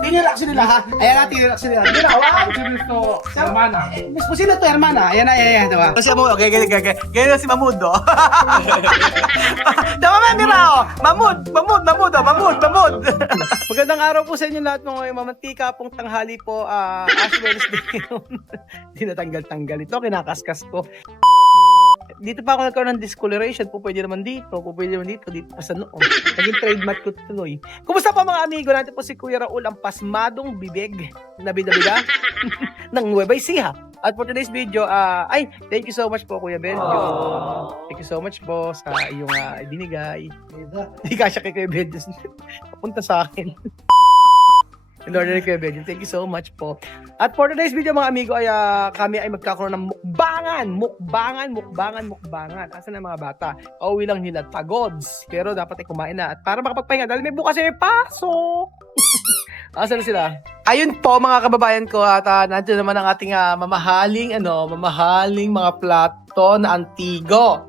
Tinirax nila ha. Ayan na, tinirax nila. Mira, wow. Gusto, hermana. Miss Pusino to, hermana. Ayan na, ayan, diba? Kasi mo, okay, ganyan na si Mahmoud, oh. Diba, mira, oh. Mahmoud. Magandang araw po sa inyo lahat mga mamantika pong tanghali po. Ash Wednesday ngayon. Hindi natanggal-tanggal ito, kinakaskas ko. Dito pa ako nagkaroon ng discoloration. Pwede naman dito dito pa sa noo. Naging trademark ko tuloy. Kumusta pa mga amigo natin po si Kuya Raul, ang pasmadong bibig na bida-bida ng Nueva Ecija. At for today's video, thank you so much po Kuya Benjo. Thank you so much po sa iyong binigay. Hindi kasya kay Kuya Benjo. Papunta sa akin. In order kay Benjo. Thank you so much po. At for today's video mga amigo ay kami ay magkakaroon ng mukbangan. Asan na mga bata? Pauwi lang nila pagods. Pero dapat ay kumain na. At para makapagpahinga dahil may bukas ay pasok. Asan na sila? Ayun po mga kababayan ko at nandiyan naman ang ating mamahaling mga plato na antigo.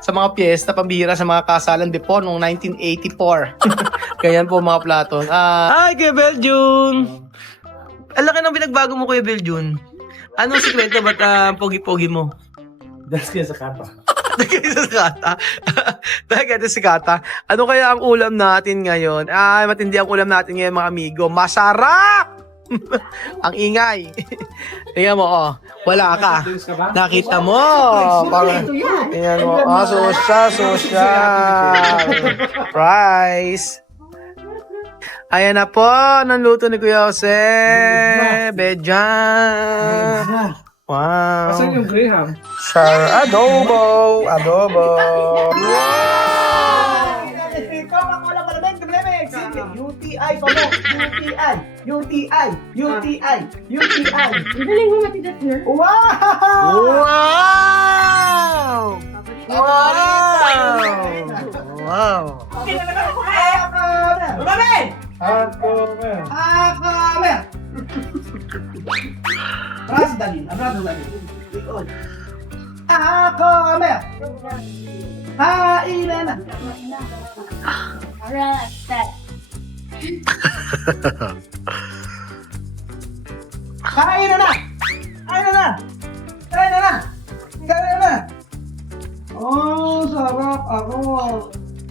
Sa mga piyesta pambihira sa mga kasalan before noong 1984. Ganyan po mga plato. Hi Kuya Beljun! Ang laki ng pinagbago mo Kuya Beljun. Anong sikreto ba't pogi-pogi mo? Das kaya sa kata. Dahil sa kata. Ano kaya ang ulam natin ngayon? Matindi ang ulam natin ngayon mga amigo. Masarap! Ang ingay. Tingnan mo, oh. Wala ka. Nakita mo. Tingnan mo. Social. Price. Ayan na po. Nanluto ni Kuya Jose. Bejan. Wow. Asan yung Graham? Adobo. UTI pa mo. UTI. Galing mo matigas niya. Wow! Kain na! Oh, sarap ako.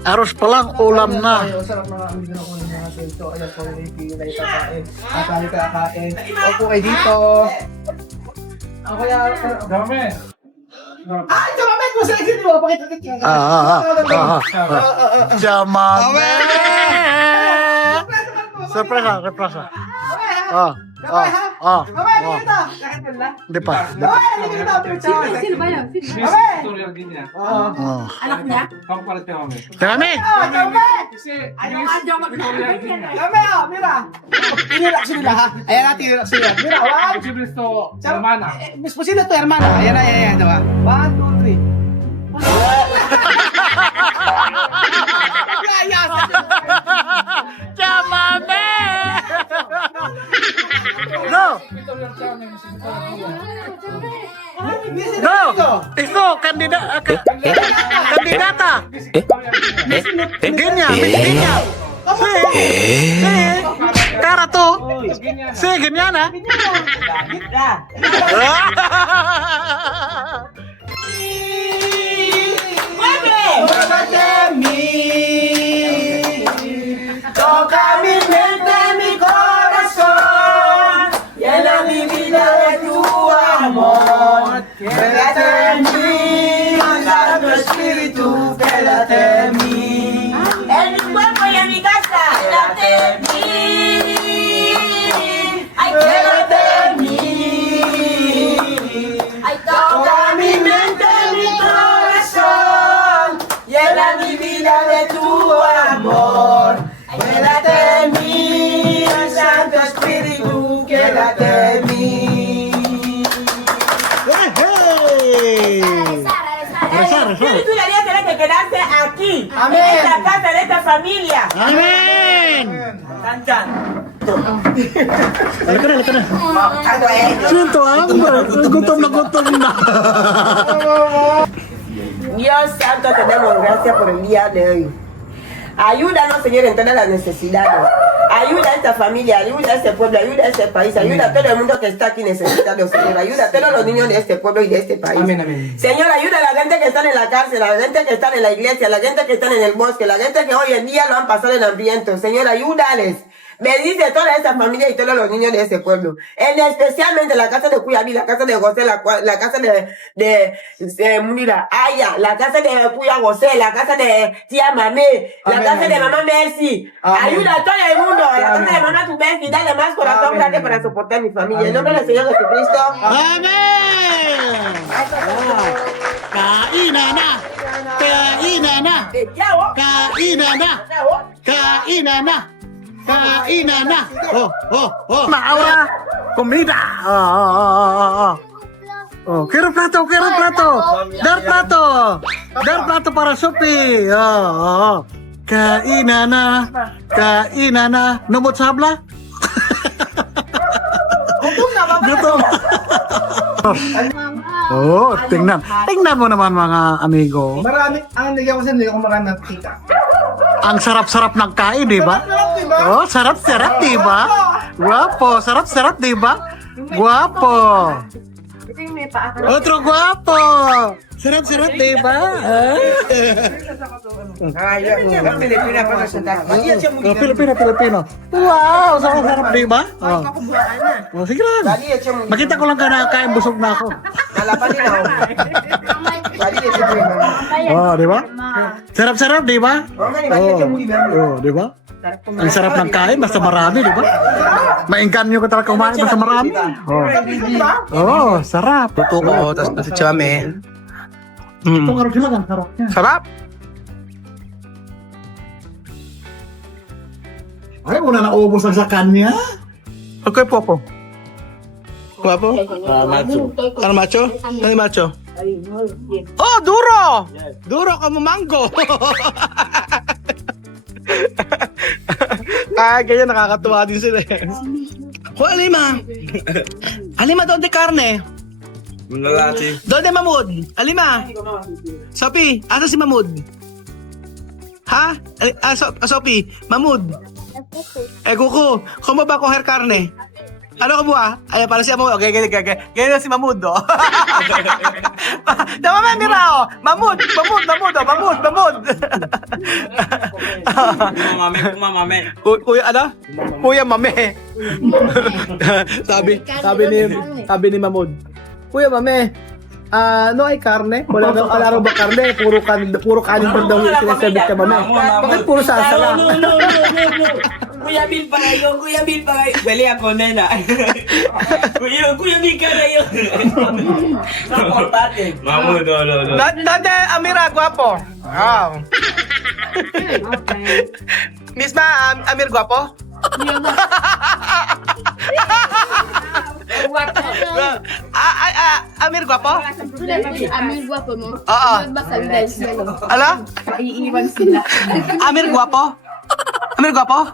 Aros pa lang, ulam na. Ay, sarap na ang bigyan ko ng mga sento. Ayan po yung ipin na itakain. At kakain. Opo ay dito. Ako yan. Dami. Ito mamit mo sa exit mo. Pakita ka. Jamame! Surpresa. Hindi pa. Sino ba yan? Victoria Guinea. Anak niya? Kapalit niya kami. Jamame! Kasi, Ayaw Victoria Guinea. Mira. Tinirax nila ha. Ayan na, tinirax nila. Mira, one. Gusto, hermana. Miss Pusino to, hermana. Ayan na, diba? 1, 2, 3. Jamame! No! Ito, kandidata! Ganyan! Kara to! Ganyan ha! Toca mi mente, mi corazón, llena mi vida de tu amor. Quédate en mí, Santo Espíritu, quédate en mí. En mi cuerpo y en mi casa. Quédate en mí. Ay, Quédate en mí. ay, Toca mi mente, mi corazón, llena mi vida de tu amor. Quédate en mí, Santo Espíritu, quédate en mí. Espíritu de Dios tiene que quedarse aquí. Amén. En esta casa, en esta familia. Amen! Tan, tan. Halika na. Sinto gutom na. Dios santo, te damos gracias por el día de hoy. Ayúdanos, Señor, en todas las necesidades. Ayuda a esta esta familia, ayuda a este pueblo, ayuda a este país, ayuda a todo el mundo que está aquí necesitado, Señor. Ayuda a todos los niños de este pueblo y de este país. Amén, amén. Señor, ayuda a la gente que está en la cárcel, a la gente que está en la iglesia, a la gente que está en el bosque, la gente que hoy en día lo han pasado en hambriento. Señor, ayúdales. Bendice a toda esta familia y todos los niños de este pueblo. Especialmente la casa de Cuyaví, la casa de José, la casa de Munira, Aya, la casa de Cuya José, la casa de tía Mamé, la Amén, casa de amén. mamá Mercy. Amén. Ayuda a todo el mundo. La casa de Amén. mamá Tu Mercy, dale más corazón Amén. grande para soportar mi familia. En nombre del Señor Jesucristo. Amen! Kainan na! Kainan na! Kainan na! Kainan na! Kainan na! Oh! Maawa! Comida! Oh, quiero plato! Dar plato para Sophie! Kainan na! Numot sabla? Gutom! Oh, tingnan mo naman mga amigo. Marami, ang nagyan ko sa hindi ako marami nakita. Ang sarap-sarap ng kain, di ba? Oh, sarap-sarap, di ba? Guwapo, sarap-sarap, di ba? Guwapo. Otro guwapo. Sarap-sarap, di ba? Oh, Pilipino. Wow, sarap-sarap, di ba? Oh, sige lang. Makita ko lang ka nakakain, busog na ako. Oh, di ba? Sarap-sarap, di ba? Oh, di ba? Ang sarap ng kain, basta marami, di ba? Maingganyo ka talaga kumain, basta marami. Oh, sarap. Luto ko, tapos si Chame. Ito nga rin sila, ang sarap niya. Sarap! Ay, una naubos ang sa kanya. Okay, Popo. Guwapo? Ano macho? Ano macho? Oh, duro! Duro ka mo mango! Ganyan nakakatuwa din sila. Alima! Alima, donde carne? Donde Mamud? Alima! Sophie, asa si Mamud? Ha? Sophie, Mamud? Kuku, como ba coger carne? Ano ko buha? Ay, para siya mo. Okay. Ganyan na si Mamud, oh. Tama ba, Mira, oh. Mamud. Mame. Kuya, ano? Kuya Mame. sabi ni Mamud. Kuya Mame, no ay karne? Wala raw ba karne? Puro kanin pa daw yung sinasabit ka, Mame. Bakit puro sasala? Kuya Bill para yun. Bali ako, nena. Kuya Bill ka na yun. Mamu, no. Dante Amira, guwapo. Wow. Misma Amir, guwapo? Amir, guwapo? Amil guwapo mo. Oo. Baka dahil sila. Ala? Iiwan sila. Amir, guwapo? Amir, guwapo?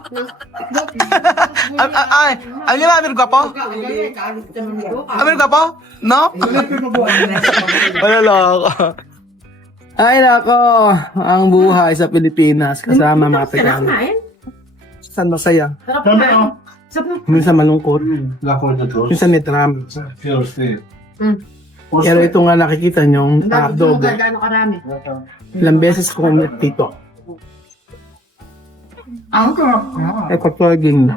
Ay, ba Amir, guwapo? Amir, guwapo? No? Wala lang. Ay, nako. Ang buhay sa Pilipinas kasama mga Tagalog. Minsan masaya. Minsan malungkot. Minsan may drama. Pero ito nga nakikita nyo, doble. Gaano karami? Ilang beses ko ulit dito. Eco-flogging na.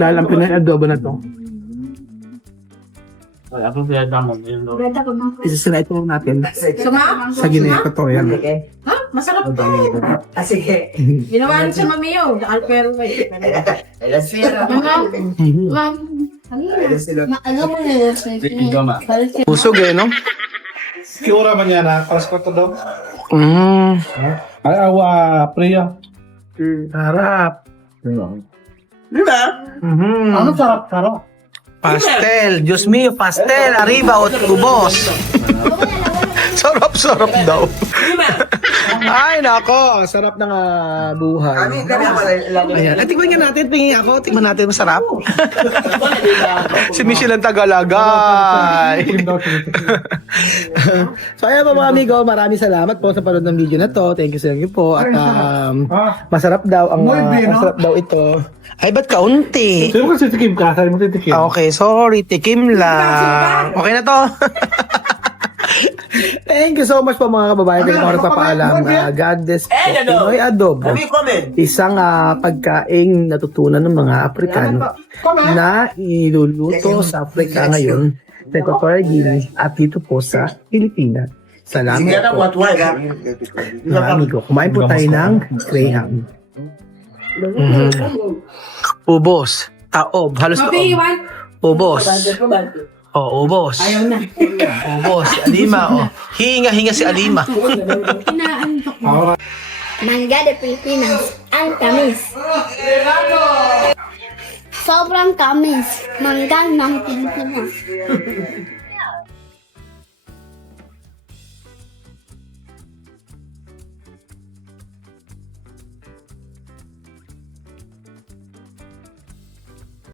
Dahil ang pinag-adobo na to. Isasala ito natin sa Guinea Equatorial. Ha? Masarap to. Sige. Ginawa rin sa mamiyo. Pero Ma'am. Ano mo na Pusog eh, no? ¿Qué hora mañana? ¿A las 4 daw? Ay, Agua fría. Harap. Diba? Ano sarap? Pastel. Diyos mio, pastel. Arriba o ubos. Sarap daw. Diba? Ay, nako. Sarap ng buhay. Kami ako lang. Ayan. At tikman nga natin. Tingin ako. Tikman natin. Masarap. Si Michelle ang tagalagay. So, ayan po mga amigo. Maraming salamat po sa panood ng video na to. Thank you sa inyo po. At masarap daw ang masarap daw ito. Ay, ba't kaunti? Sino kasi tikim ka? Saan mo titikim? Okay, sorry. Tikim lang. Okay na to. Thank you so much po mga kababayan. Kaya ako nagpapaalam. God bless po. Pinoy adobo. Isang pagkaing natutunan ng mga Aprikano na iluluto sa Afrika ngayon sa Equatorial Guinea at dito po sa Pilipinas. Salamat po. Mga amigo, kumain po tayo ng Graham. Ubos. Taob. Halos Mabi, taob. Iwan. Ubos. Oh, ubos. Ayaw na. Ubos. Si Alima, oh. Hinga si Alima. Inaantok mo. Mangga de Pilipinas. Ang tamis. Sobrang tamis. Mangga ng Pilipinas.